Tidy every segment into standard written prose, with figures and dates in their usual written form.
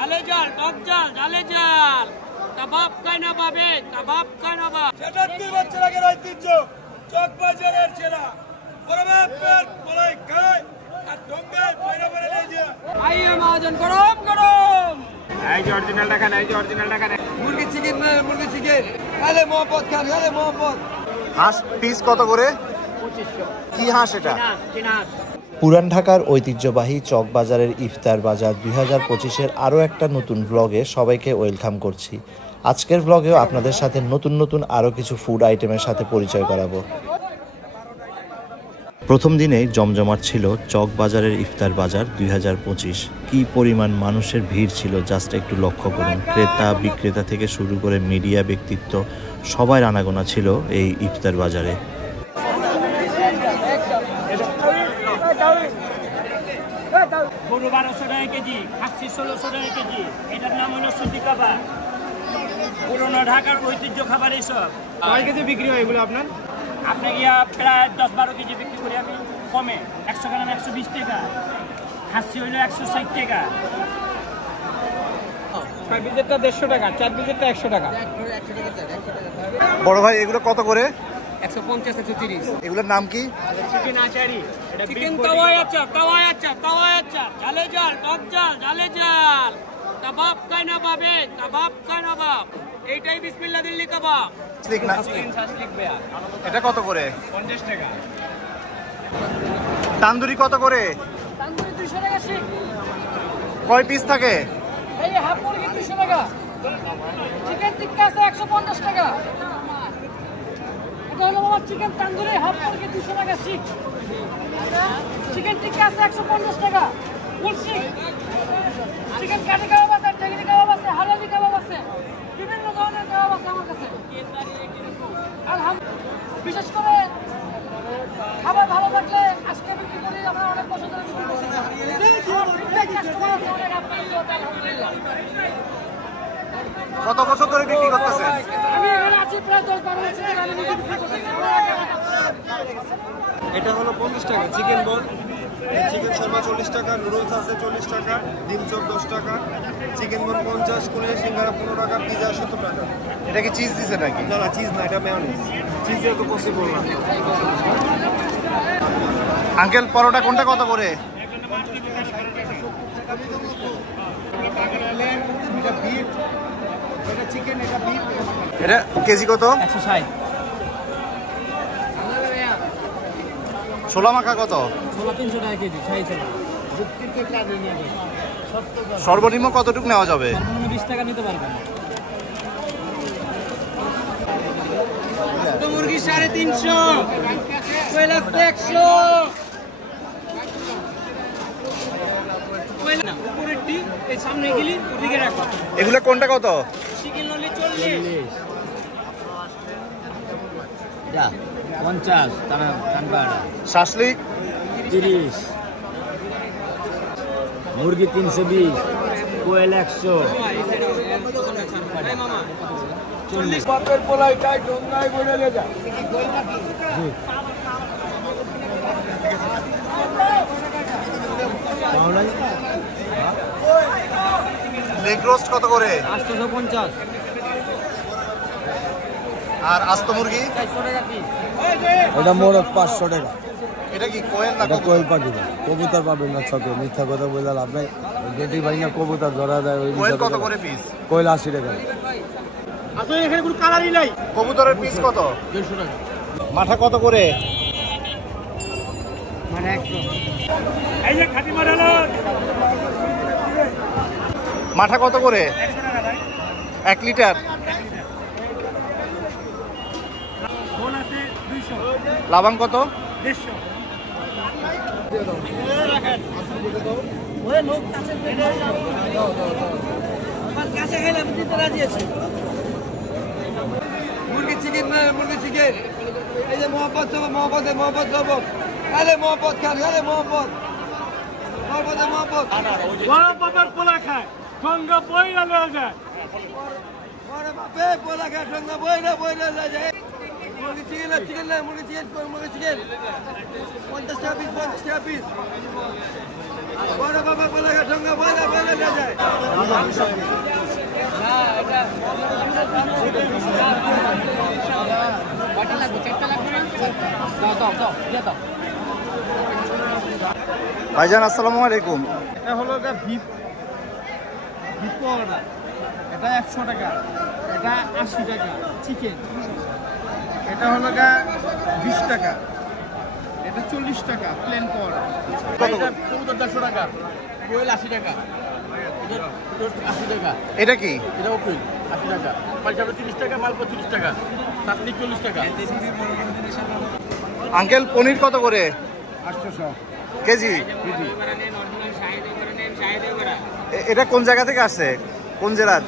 জালে জাল, টক জাল, জালে জাল। কাবাব খায় না বাবে, কাবাব খায় না বাপ। ৭৭ বছর আগের ঐতিহ্য, চকবাজারের সেরা। বরাবর পেট মলাই খায় আর ডঙ্গায় বাইরে বাইরে নিয়ে যায়। আইয়ে মহাজন, গরম গরম। এই যে অরিজিনালটা খান, এই যে অরিজিনালটা খান। মুরগি চিকেন না, মুরগি চিকেন। খালে মোহাম্মদ খান, খালে মোহাম্মদ। হাঁস পিস কত করে? 2500। কি হাঁস এটা? চীনা। পুরান ঢাকার ঐতিহ্যবাহী চকবাজারের ইফতার বাজার 2025-এর আরও একটা নতুন ব্লগে সবাইকে ওয়েলকাম করছি। আজকের ব্লগেও আপনাদের সাথে নতুন নতুন আরও কিছু ফুড আইটেমের সাথে পরিচয় করাবো। প্রথম দিনেই জমজমাট ছিল চকবাজারের ইফতার বাজার 2025। কি পরিমাণ মানুষের ভিড় ছিল জাস্ট একটু লক্ষ্য করুন। ক্রেতা বিক্রেতা থেকে শুরু করে মিডিয়া ব্যক্তিত্ব সবাই আনাগোনা ছিল এই ইফতার বাজারে। গরু 1200 টাকা কেজি, খাসি 1600 টাকা কেজি। এটার নাম হলো সুতি কাবাব। পুরোনো ঢাকার ঐতিহ্য খাবার এইসব। কয় কেজি বিক্রি হয় এগুলো আপনার? আপনাকে প্রায় 10-12 কেজি বিক্রি করি আমি কমে। 100 গ্রাম 120 টাকা, খাসি হইলো 160 টাকা। 6 পিসেরটা 150 টাকা, 4 পিসেরটা 100 টাকা। বড় ভাই এগুলো কত করে? 150, 130। এগুলোর নাম কি? চিকেন আচারি, এটা চিকেন তাওয়ায় আচার, তাওয়ায় আচার, তাওয়ায় আচার। জালে জাল, টক জাল, জালে জাল। কাবাব খায় না বাবে, কাবাব খায় না বাপ। এইটাই বিসমিল্লাহ দিল্লি কাবাব। এটা কত করে? 50 টাকা। তান্দুরি কত করে? তান্দুরি 200 টাকা শিক। কয় পিস থাকে? এই হাফ মুরগি 200 টাকা। চিকেন টিক্কা আছে 150 টাকা। এটা হলো বাবা চিকেন তান্দুরি হাফ মুরগি 200 টাকা শিক। চিকেন টিক্কা আছে 150 টাকা। ফুল শিক। চিকেন কারি কাবাব আছে, টেগরি কাবাব আছে, হালালি কাবাব আছে। বিভিন্ন ধরনের কাবাব আছে আমার কাছে। আলহামদুলিল্লাহ। বিশেষ করে খাবার ভালো লাগলে আজকে বিক্রি করি, আমরা অনেক বছর ধরে বিক্রি করতেছি। কাস্টমার আছে অনেক, আলহামদুলিল্লাহ। কত বছর ধরে বিক্রি করতেছেন? আমি এখানে আছি প্রায় 10-12 বছর ধরে আমি বিক্রি করতেছি। এটা হলো 50 টাকা চিকেন বল, চিকেন শর্মা 40 টাকা, নুডলস আছে 40 টাকা, ডিম চপ 10 টাকা, চিকেন বল 50 করে, সিঙ্গারা 15 টাকা, পিজা 70 টাকা। এটা কি চিজ দিছে নাকি? না না, চিজ না, এটা মেয়োনিজ। চিজ তো পসিবল না। আঙ্কেল পরোটা কোনটা কত করে? এটা বিফ, এটা চিকেন, এটা বিফ। এটা কেজি কত? 160। ছোলা মাখা কত? 300 টাকা কেজি, 60 টাকা। সর্বনিম্ন কতটুকু নেওয়া যাবে? 20 টাকা নিতে পারবেন। মুরগি 350, কয়লা 100। কয়লা উপরের টি এই সামনে গেলি ওদিকে রাখো। এগুলো কোনটা কত? চিকেন ললি 40। এটা 50 টাকা কানপাড়া। শাসলিক 30। মুরগি 320, কোয়েল 100। 40 বাপের পোলাই খাই, ডঙ্গায় বইরে নিয়ে যায়। লেগ রোস্ট কত করে? 850। আর আস্ত মুরগি? 400 টাকা পিস। এটা মোড়ক 500 টাকা। এটা কি কোয়েল না এটা কবুতর? কোয়েল পাখি না, কবুতর পাবেন না ছকে, মিথ্যা কথা বললে লাভ নাই। গেটি ভাই না কবুতর ধরা দেয় ওই কোয়েল হিসাবে কত টাকা। করে পিস? কোয়েল 80 টাকা। আসলে এখানে কোনো কালারই নাই। কবুতরের পিস কত? 150 টাকা। মাথা কত করে? মানে 100। এই যে খাঁটি মারালো মাথা কত করে? 100 টাকা ভাই। 1 লিটার। ফোন আছে 200, লাবাং কত? 150। মুরগি চিকেন না, মুরগি চিকেন। এই যে মোহাম্মদ যাবো, মোহাম্মদ যাবো। খালে মোহাম্মদ খান, খালে মোহাম্মদ। মোহাম্মদ। বড় বাবার পোলা খায়, গঙ্গা বইরা লয়ে যায়। ওরে বাপে, পোলা খায়, সঙ্গে বইরা যায়। মুরগি চিকেন না, মুরগি চিকেন। 50 টাকা পিস, 50 টাকা পিস। বড় বাবা পোলা খায়, সঙ্গে বইরা যায়। ভাইজান আসসালামু আলাইকুম। এটা হলো বিপ পরোটা, এটা 100 টাকা, এটা 80 টাকা চিকেন, এটা হলো 20 টাকা, এটা 40 টাকা প্লেন পরোটা, এটা 150 টাকা, কোয়েল 80 টাকা, এটা 80 টাকা, এটা কি? এটা ওকে 80 টাকা, পাঞ্জাবি 30 টাকা, মালপো 30 টাকা, চাটনি 40 টাকা। আঙ্কেল পনির কত করে 800 কেজি? এটা কোন জায়গা থেকে আসছে, কোন জেলার?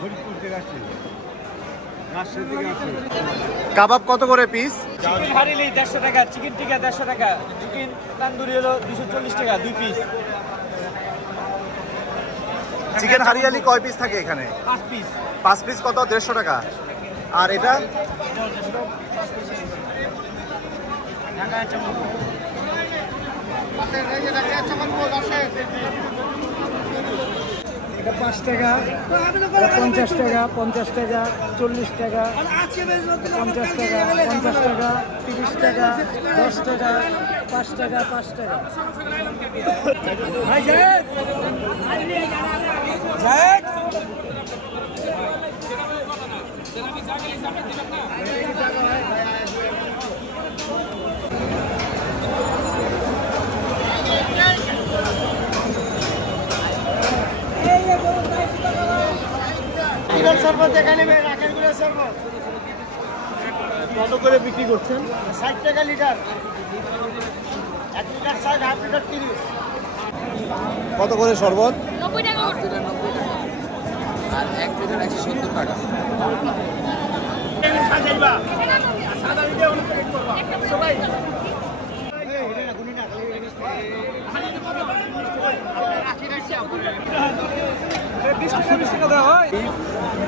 ফরিদপুর থেকে আসছে, রাজশাহী থেকে আসছে। কাবাব কত করে পিস? চিকেন হারিলি 150 টাকা, চিকেন টিকা 150 টাকা, চিকেন তান্দুরি হলো 240 টাকা 2 পিস। চিকেন হারিয়ালি কয় পিস থাকে এখানে? 5 পিস। 5 পিস কত? 150 টাকা। আর এটা এটা 5 টাকা, 50 টাকা, 50 টাকা, 40 টাকা, 50 টাকা, 50 টাকা, 30 টাকা, 10 টাকা, 5 টাকা, 5 টাকা। কত করে বিক্রি করছেন? 60 টাকা লিটার, 1 লিটার 60, হাফ লিটার 30। কত করে শরবত? 90 টাকা আর 1 লিটার 170 টাকা।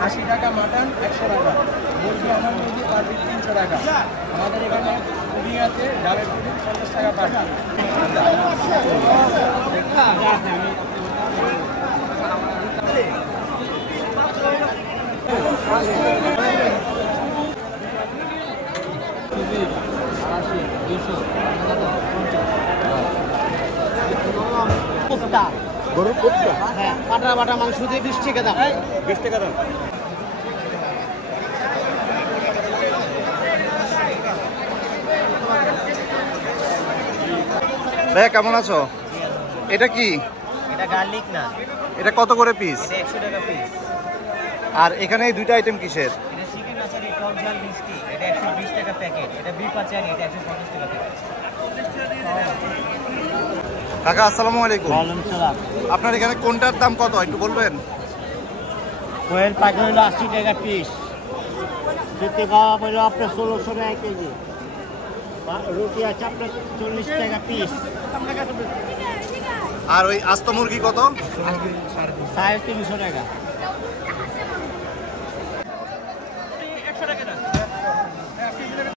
আশি টাকা মাটন, 100 টাকা মুরগি, আমার মুরগি পার পিস 300 টাকা। আমাদের এখানে পুডিং আছে, ডালের পুডিং 50 টাকা পার কোপ্তা, গরু কোপ্তা হ্যাঁ, পাটা বাটা মাংস দিয়ে 20 টাকা দাম। 20 টাকা দাম। ভাইয়া কেমন আছো? এটা কি? এটা গার্লিক না, এটা কত করে পিস? এটা 100 টাকা পিস। আর এখানে এই দুইটা আইটেম কিসের? এটা চিকেন আচারি, টক ঝাল মিষ্টি, এটা 120 টাকা প্যাকেট। এটা বিফ আচারি, এটা 150 টাকা প্যাকেট। কাকা আসসালামু আলাইকুম। ওয়ালাইকুম সালাম। আপনার এখানে কোনটার দাম কত একটু বলবেন? কোয়েল পাখি হলো 80 টাকা পিস, সত্যি কাবাব হলো আপনার 1600 টাকা কেজি, রুটি আছে আপনার 40 টাকা পিস। আর ওই আস্ত মুরগি কত? 350 টাকা।